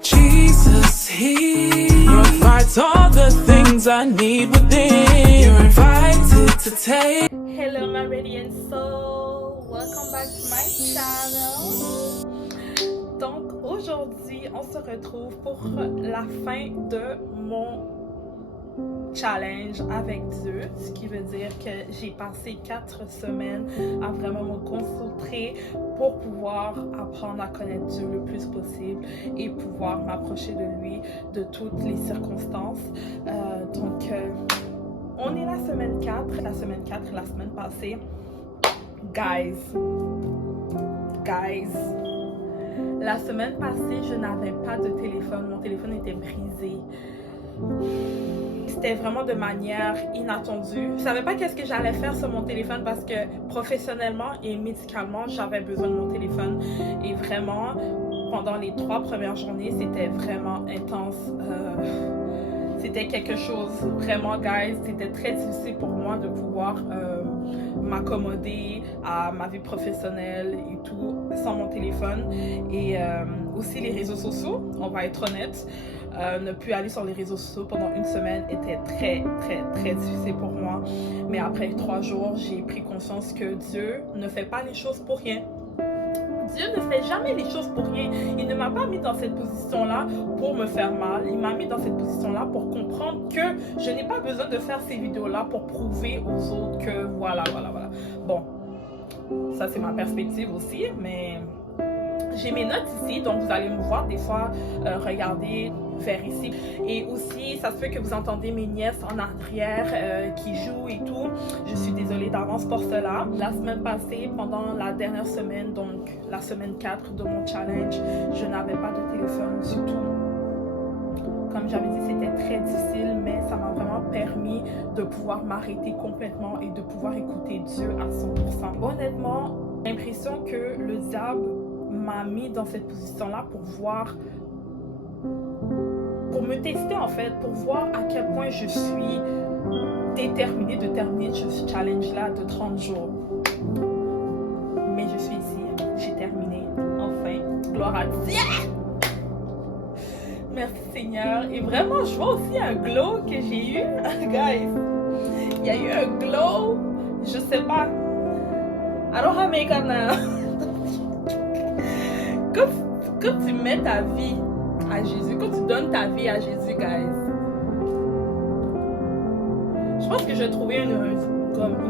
Jesus, He provides all the things I need within. You're invited to take. Hello my radiant soul, welcome back to my channel. Donc aujourd'hui on se retrouve pour la fin de mon challenge avec Dieu, ce qui veut dire que j'ai passé 4 semaines à vraiment me concentrer pour pouvoir apprendre à connaître Dieu le plus possible et pouvoir m'approcher de lui de toutes les circonstances. On est la semaine 4, la semaine passée. Guys, la semaine passée, je n'avais pas de téléphone, mon téléphone était brisé. C'était vraiment de manière inattendue. Je savais pas qu'est-ce que j'allais faire sur mon téléphone parce que professionnellement et médicalement, j'avais besoin de mon téléphone. Et vraiment, pendant les 3 premières journées, c'était vraiment intense. C'était quelque chose, vraiment, guys, c'était très difficile pour moi de pouvoir m'accommoder à ma vie professionnelle et tout sans mon téléphone. Et aussi les réseaux sociaux, on va être honnête. Ne plus aller sur les réseaux sociaux pendant une semaine était très difficile pour moi. Mais après 3 jours, j'ai pris conscience que Dieu ne fait pas les choses pour rien. Dieu ne fait jamais les choses pour rien. Il ne m'a pas mis dans cette position-là pour me faire mal. Il m'a mis dans cette position-là pour comprendre que je n'ai pas besoin de faire ces vidéos-là pour prouver aux autres que voilà. Bon, ça c'est ma perspective aussi, mais j'ai mes notes ici, donc vous allez me voir des fois regarder vers ici. Et aussi, ça se peut que vous entendez mes nièces en arrière qui jouent et tout. Je suis désolée d'avance pour cela. La semaine passée, pendant la dernière semaine, donc la semaine 4 de mon challenge, je n'avais pas de téléphone du tout. Comme j'avais dit, c'était très difficile, mais ça m'a vraiment permis de pouvoir m'arrêter complètement et de pouvoir écouter Dieu à 100%. Honnêtement, j'ai l'impression que le diable m'a mis dans cette position-là pour me tester en fait, pour voir à quel point je suis déterminée de terminer ce challenge-là de 30 jours. Mais je suis ici, j'ai terminé, enfin, gloire à Dieu! Merci Seigneur. Et vraiment, je vois aussi un glow que j'ai eu, guys. Il y a eu un glow, je sais pas. I don't have makeup now. Quand tu mets ta vie à Jésus, quand tu donnes ta vie à Jésus, guys, je pense que j'ai trouvé une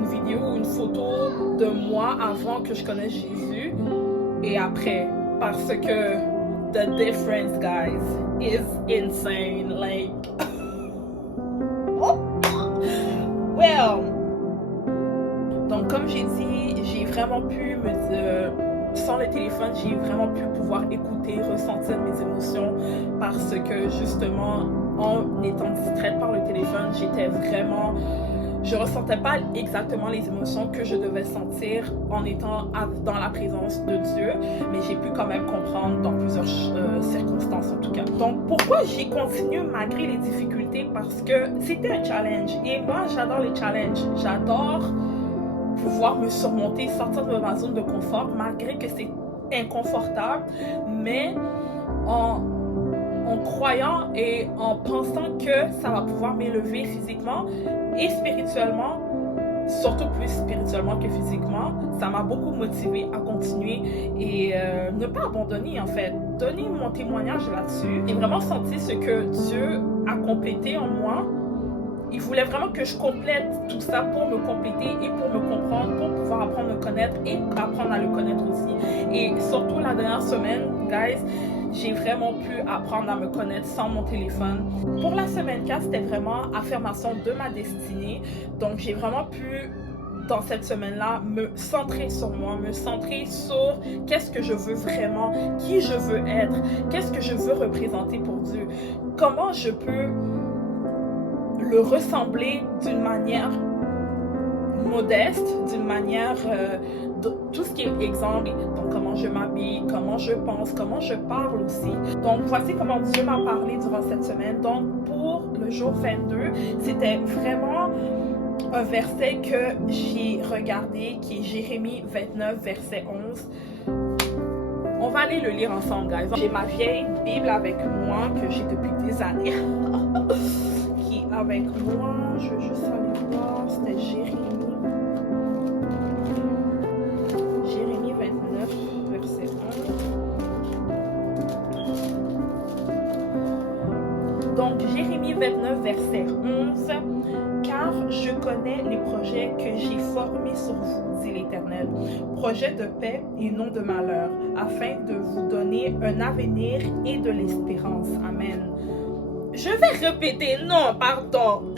vidéo ou une photo de moi avant que je connaisse Jésus et après, parce que the difference, guys, is insane. Like, well, donc comme j'ai dit, j'ai vraiment pu sans le téléphone, j'ai vraiment pu pouvoir écouter, ressentir mes émotions parce que justement, en étant distraite par le téléphone, je ressentais pas exactement les émotions que je devais sentir en étant dans la présence de Dieu, mais j'ai pu quand même comprendre dans plusieurs circonstances en tout cas. Donc pourquoi j'ai continué malgré les difficultés? Parce que c'était un challenge et moi j'adore les challenges, j'adore pouvoir me surmonter, sortir de ma zone de confort malgré que c'est inconfortable, mais en croyant et en pensant que ça va pouvoir m'élever physiquement et spirituellement, surtout plus spirituellement que physiquement. Ça m'a beaucoup motivée à continuer et ne pas abandonner en fait, donner mon témoignage là-dessus. J'ai vraiment senti ce que Dieu a complété en moi. Il voulait vraiment que je complète tout ça pour me compléter et pour me comprendre, pour pouvoir apprendre à me connaître et apprendre à le connaître aussi. Et surtout la dernière semaine, guys, j'ai vraiment pu apprendre à me connaître sans mon téléphone. Pour la semaine 4, c'était vraiment affirmation de ma destinée. Donc j'ai vraiment pu, dans cette semaine-là, me centrer sur moi, me centrer sur qu'est-ce que je veux vraiment, qui je veux être, qu'est-ce que je veux représenter pour Dieu, comment je peux le ressembler d'une manière modeste, d'une manière tout ce qui est exemple, donc comment je m'habille, comment je pense, comment je parle aussi. Donc voici comment Dieu m'a parlé durant cette semaine. Donc pour le jour 22, c'était vraiment un verset que j'ai regardé qui est Jérémie 29 verset 11. On va aller le lire ensemble, guys. J'ai ma vieille Bible avec moi que j'ai depuis des années. Qui est avec moi. Je veux juste aller voir. C'était Jérémie. Jérémie 29, verset 1. Donc, Jérémie 29, verset 11. Car je connais les projets que j'ai formés sur vous, dit l'Éternel, projets de paix et non de malheur, afin de vous donner un avenir et de l'espérance. Amen. Je vais répéter, non, pardon.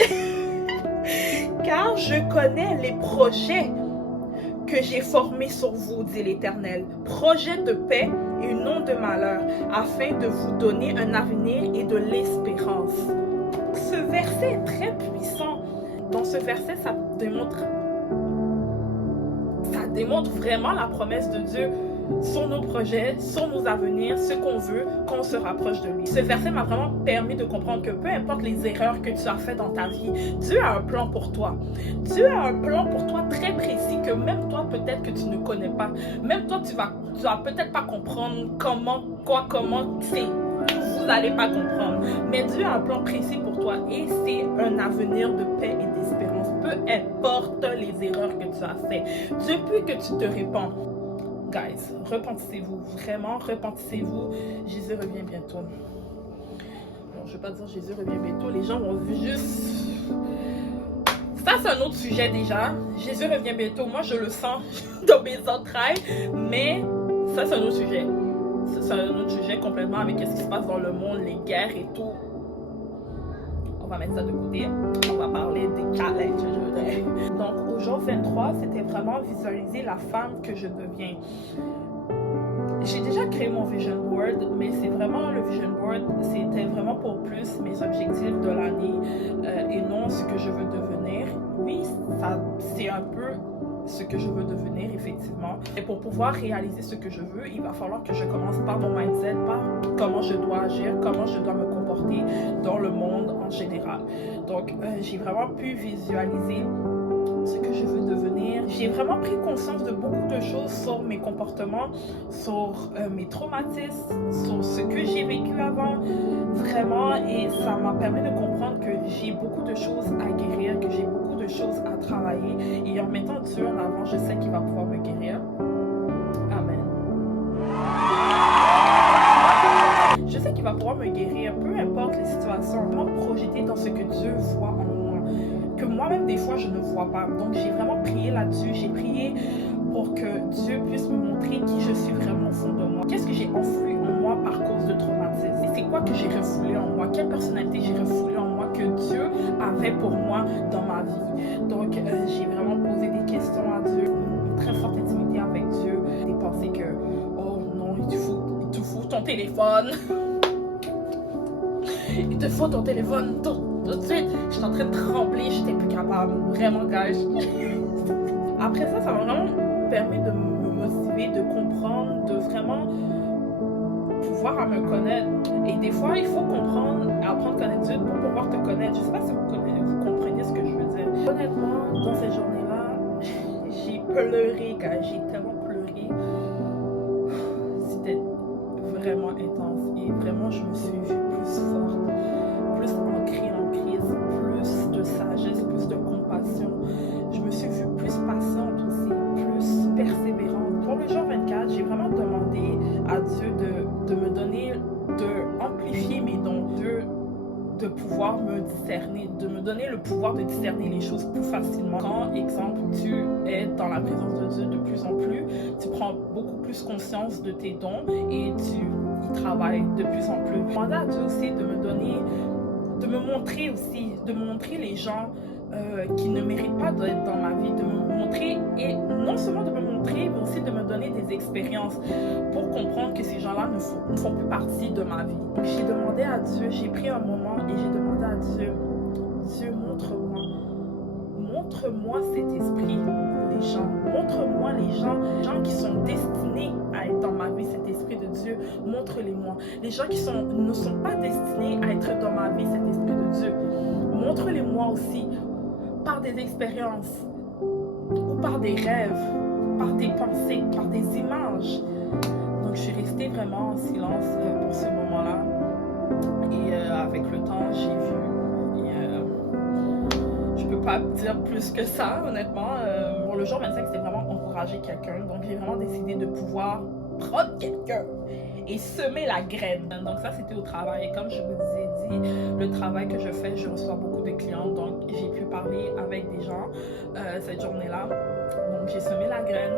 Car je connais les projets que j'ai formés sur vous, dit l'Éternel, projets de paix et non de malheur, afin de vous donner un avenir et de l'espérance. Ce verset est très puissant. Dans ce verset, ça démontre vraiment la promesse de Dieu sur nos projets, sur nos avenirs, ce qu'on veut quand on se rapproche de lui. Ce verset m'a vraiment permis de comprendre que peu importe les erreurs que tu as faites dans ta vie, Dieu a un plan pour toi. Dieu a un plan pour toi très précis que même toi, peut-être que tu ne connais pas. Même toi, tu vas peut-être pas comprendre comment c'est. Vous n'allez pas comprendre. Mais Dieu a un plan précis pour toi et c'est un avenir de paix et d'espérance. Peu importe les erreurs que tu as faites. Depuis que tu te répands, guys, repentissez-vous. Vraiment, repentissez-vous. Jésus revient bientôt. Bon, je ne vais pas dire Jésus revient bientôt. Les gens vont juste... Ça, c'est un autre sujet déjà. Jésus revient bientôt. Moi, je le sens dans mes entrailles. Mais ça, c'est un autre sujet. C'est un autre sujet complètement avec ce qui se passe dans le monde, les guerres et tout. On va mettre ça de côté. On va parler des challenges, je veux dire. Donc, au jour 23, c'était vraiment visualiser la femme que je deviens. J'ai déjà créé mon vision board, mais c'est vraiment le vision board, c'était vraiment pour plus mes objectifs de l'année et non ce que je veux devenir. Oui, c'est un peu ce que je veux devenir, effectivement. Et pour pouvoir réaliser ce que je veux, il va falloir que je commence par mon mindset, par comment je dois agir, comment je dois me comporter dans le monde en général. Donc, j'ai vraiment pu visualiser ce que je veux devenir. J'ai vraiment pris conscience de beaucoup de choses sur mes comportements, sur mes traumatismes, sur ce que j'ai vécu avant, vraiment, et ça m'a permis de comprendre que j'ai beaucoup de choses à guérir, que j'ai beaucoup de choses à travailler, et en mettant Dieu en avant, je sais qu'il va pouvoir me guérir. Amen. Je sais qu'il va pouvoir me guérir, peu importe les situations, vraiment projeter dans ce que Dieu voit en moi, que moi-même des fois je ne vois pas. Donc j'ai vraiment prié là-dessus, j'ai prié pour que Dieu puisse me montrer qui je suis vraiment au fond de moi. Qu'est-ce que j'ai enfoui en moi par cause de traumatisme? C'est quoi que j'ai refoulé en moi? Quelle personnalité j'ai refoulé en moi que Dieu avait pour moi dans ma vie? Donc j'ai vraiment posé des questions à Dieu, une très forte intimité avec Dieu, des pensées que oh non, il te faut ton téléphone. Il te faut ton téléphone tout de suite. J'étais en train de trembler, j'étais plus capable. Vraiment, guys. Après ça, ça m'a vraiment permis de me motiver, de comprendre, de vraiment pouvoir me connaître. Et des fois, il faut comprendre, apprendre à connaître Dieu pour pouvoir te connaître. Je sais pas si vous comprenez ce que je veux dire. Honnêtement, dans cette journée-là, j'ai pleuré, guys. J'ai tellement pleuré. C'était vraiment intense. Et vraiment, je me suis vue plus forte, plus ancrée en Christ, plus de sagesse, plus de compassion. Je me suis vue plus patiente aussi, plus persévérante. Pour le jour 24, j'ai vraiment demandé à Dieu de me donner, de amplifier mes dons, de pouvoir me discerner, de me donner le pouvoir de discerner les choses plus facilement. Quand, exemple, tu es dans la présence de Dieu de plus en plus, tu prends beaucoup plus conscience de tes dons et tu y travailles de plus en plus. Je demandais à Dieu aussi de me donner, de me montrer aussi, de me montrer les gens qui ne méritent pas d'être dans ma vie, de me montrer, et non seulement de me montrer, mais aussi de me donner des expériences pour comprendre que ces gens-là ne font plus partie de ma vie. Donc j'ai demandé à Dieu, j'ai pris un moment et j'ai demandé à Dieu, Dieu, montre-moi cet esprit, les gens, montre-moi les gens qui sont destinés à être dans ma vie, cet esprit de Dieu, montre-les-moi. Les gens qui ne sont pas destinés à être dans ma vie, cet esprit de Dieu, montre-les-moi aussi, par des expériences, ou par des rêves, par des pensées, par des images. Donc Donc je suis restée vraiment en silence pour ce moment-là. Et avec le temps, j'ai vu. Et je peux pas dire plus que ça, honnêtement. Pour le jour 25, c'était vraiment encourager quelqu'un. Donc j'ai vraiment décidé de pouvoir prendre quelqu'un et semer la graine. Donc ça, c'était au travail. Et comme je vous ai dit, le travail que je fais, je reçois beaucoup de clients. Donc j'ai pu parler avec des gens cette journée-là. Donc j'ai semé la graine.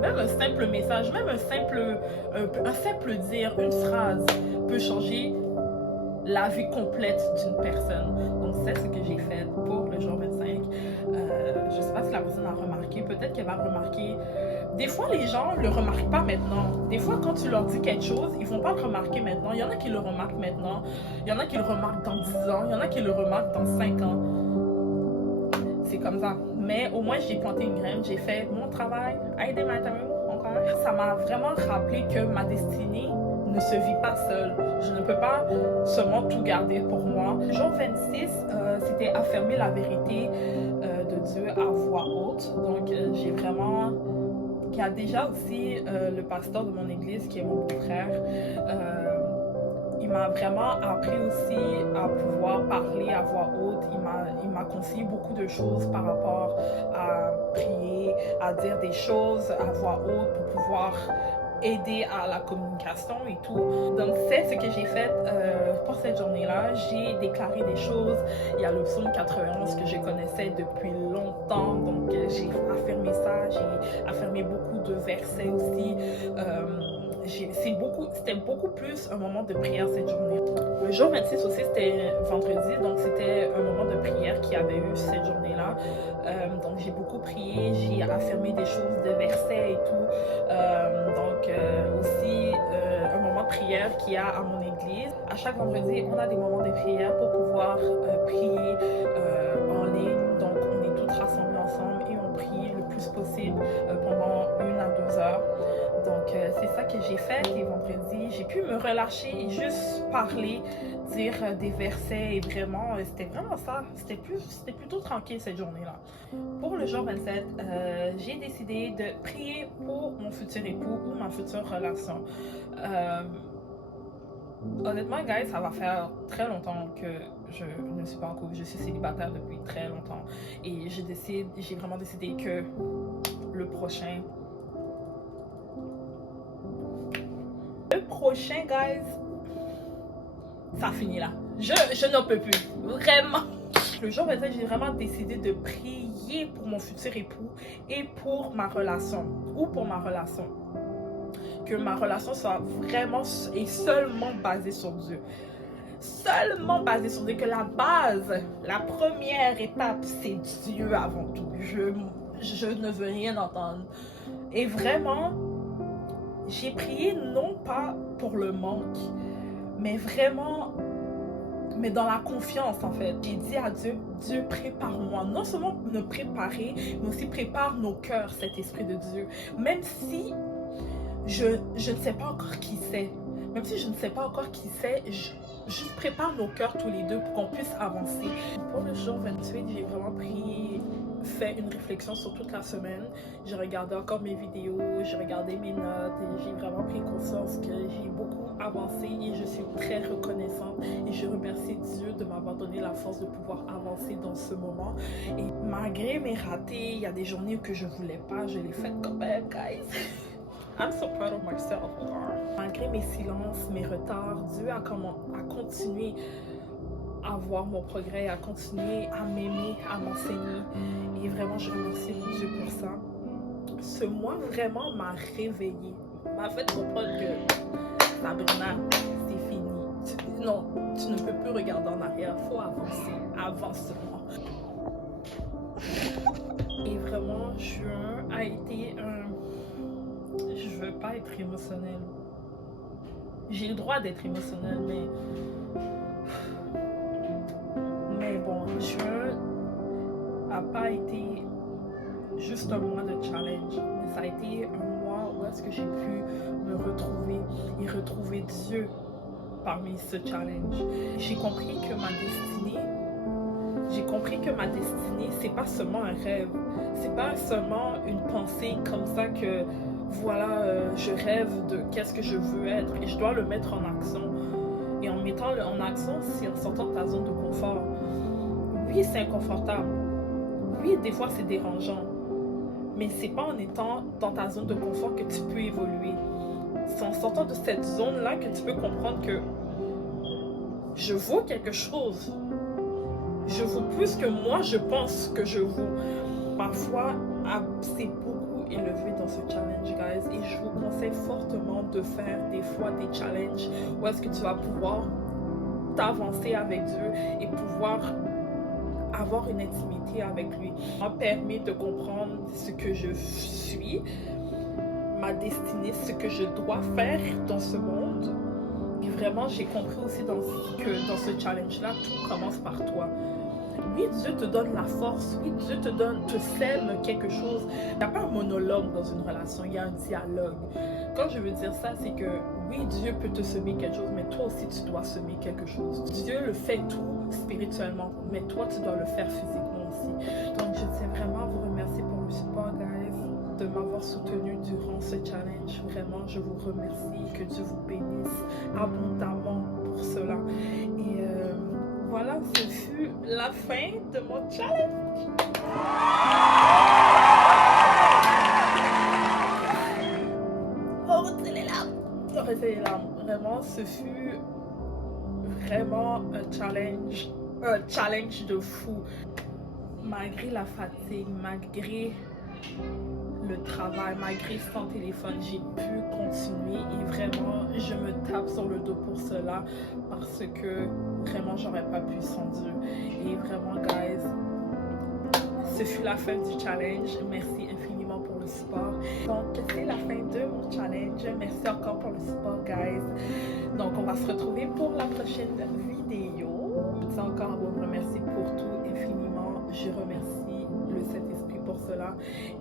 Même un simple message, même un simple dire, une phrase peut changer la vie complète d'une personne. Donc c'est ce que j'ai fait pour le jour 25. Je sais pas si la personne a remarqué, peut-être qu'elle va remarquer. Des fois les gens le remarquent pas maintenant. Des fois quand tu leur dis quelque chose, ils vont pas le remarquer maintenant. Il y en a qui le remarquent maintenant, il y en a qui le remarquent dans 10 ans, il y en a qui le remarquent dans 5 ans. C'est comme ça. Mais au moins j'ai planté une graine, j'ai fait mon travail, I did my time encore. Ça m'a vraiment rappelé que ma destinée ne se vit pas seule. Je ne peux pas seulement tout garder pour moi. Le jour 26, c'était affirmer la vérité de Dieu à voix haute. Donc, j'ai vraiment... Il y a déjà aussi le pasteur de mon église qui est mon beau-frère. Il m'a vraiment appris aussi à pouvoir parler à voix haute. Il m'a conseillé beaucoup de choses par rapport à prier, à dire des choses à voix haute pour pouvoir aider à la communication et tout. Donc c'est ce que j'ai fait pour cette journée-là. J'ai déclaré des choses. Il y a le psaume 91 que je connaissais depuis longtemps. Donc j'ai affirmé ça. J'ai affirmé beaucoup de versets aussi. C'était beaucoup plus un moment de prière cette journée. Le jour 26 aussi, c'était vendredi, donc c'était un moment de prière qu'il y avait eu cette journée-là. Donc j'ai beaucoup prié, j'ai affirmé des choses, des versets et tout. Aussi un moment de prière qu'il y a à mon église. À chaque vendredi, on a des moments de prière pour pouvoir prier en ligne. Donc on est tous rassemblés ensemble et on prie le plus possible pendant 1 à 2 heures. Donc c'est ça que j'ai fait les vendredis. J'ai pu me relâcher et juste parler, dire des versets et vraiment, c'était vraiment ça. C'était plutôt tranquille cette journée-là. Pour le jour 27, j'ai décidé de prier pour mon futur époux ou ma future relation. Honnêtement, guys, ça va faire très longtemps que je ne suis pas en couple. Je suis célibataire depuis très longtemps. Et j'ai vraiment décidé que le prochain, guys, ça finit là. Je n'en peux plus. Vraiment. Le jour 27, j'ai vraiment décidé de prier pour mon futur époux et pour ma relation. Ou pour ma relation. Que ma relation soit vraiment et seulement basée sur Dieu. Seulement basée sur Dieu. Que la base, la première étape, c'est Dieu avant tout. Je ne veux rien entendre. Et vraiment, j'ai prié non pas pour le manque, mais vraiment, mais dans la confiance en fait. J'ai dit à Dieu, Dieu prépare-moi, non seulement me préparer, mais aussi prépare nos cœurs, cet esprit de Dieu. Même si je ne sais pas encore qui c'est, même si je ne sais pas encore qui c'est, juste prépare nos cœurs tous les deux pour qu'on puisse avancer. Pour le jour 28, j'ai vraiment fait une réflexion sur toute la semaine. J'ai regardé encore mes vidéos, j'ai regardé mes notes et j'ai vraiment pris conscience que j'ai beaucoup avancé et je suis très reconnaissante et je remercie Dieu de m'avoir donné la force de pouvoir avancer dans ce moment. Et malgré mes ratés, il y a des journées que je voulais pas, je les fais quand même, guys. I'm so proud of myself. Malgré mes silences, mes retards, Dieu a continué à voir mon progrès, à continuer à m'aimer, à m'enseigner. Et vraiment, je remercie Dieu pour ça. Ce mois vraiment m'a réveillée, m'a fait comprendre que Sabrina, c'est fini. Non, tu ne peux plus regarder en arrière, il faut avancer. Avance seulement. Et vraiment, juin a été un... Je veux pas être émotionnelle. J'ai le droit d'être émotionnelle, mais bon, juin n'a pas été juste un mois de challenge, mais ça a été un mois où est-ce que j'ai pu me retrouver et retrouver Dieu parmi ce challenge. J'ai compris que ma destinée, c'est pas seulement un rêve, c'est pas seulement une pensée comme ça que voilà, je rêve de qu'est-ce que je veux être et je dois le mettre en action. Et en mettant en action, c'est en sortant de ta zone de confort. Oui, c'est inconfortable. Oui, des fois, c'est dérangeant. Mais c'est pas en étant dans ta zone de confort que tu peux évoluer. C'est en sortant de cette zone-là que tu peux comprendre que je vaux quelque chose. Je vaux plus que moi, je pense que je vaux. Parfois, c'est beaucoup élevé dans ce challenge, guys. Et je vous conseille fortement de faire des fois des challenges où est-ce que tu vas pouvoir t'avancer avec Dieu et pouvoir avoir une intimité avec lui. Ça permet de comprendre ce que je suis, ma destinée, ce que je dois faire dans ce monde. Et vraiment, j'ai compris aussi que dans ce challenge-là, tout commence par toi. Oui, Dieu te donne la force. Oui, Dieu te sème quelque chose. Il n'y a pas un monologue dans une relation, il y a un dialogue. Quand je veux dire ça, c'est que oui, Dieu peut te semer quelque chose, mais toi aussi, tu dois semer quelque chose. Dieu le fait tout spirituellement, mais toi, tu dois le faire physiquement aussi. Donc, je tiens vraiment à vous remercier pour le support, guys, de m'avoir soutenu durant ce challenge. Vraiment, je vous remercie. Que Dieu vous bénisse abondamment pour cela. Et voilà, ce fut la fin de mon challenge. Oh, c'est les larmes. Oh, c'est les larmes. Vraiment, ce fut vraiment un challenge de fou. Malgré la fatigue, malgré le travail, malgré sans téléphone, j'ai pu continuer et vraiment, je me tape sur le dos pour cela parce que vraiment, j'aurais pas pu sans Dieu. Et vraiment, guys, ce fut la fin du challenge. Merci infiniment pour le support. Donc, c'est la fin de mon challenge. Merci encore pour le support, guys. Donc, on va se retrouver pour la prochaine vidéo. Je tiens encore à vous remercier pour tout infiniment. Je remercie le Saint-Esprit pour cela.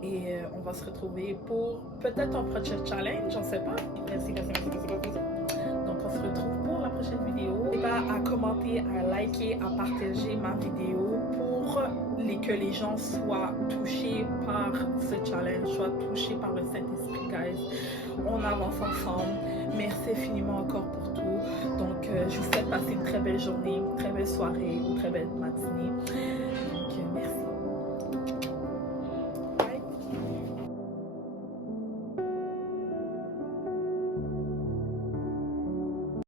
Et on va se retrouver pour peut-être un prochain challenge, on ne sait pas. Merci. Donc, on se retrouve pour la prochaine vidéo. N'hésitez pas à commenter, à liker, à partager ma vidéo pour que les gens soient touchés par ce challenge, soient touchés par le Saint-Esprit, guys. On avance ensemble. Merci infiniment encore pour tout. Donc, je vous souhaite passer une très belle journée, une très belle soirée, une très belle matinée. Donc, merci.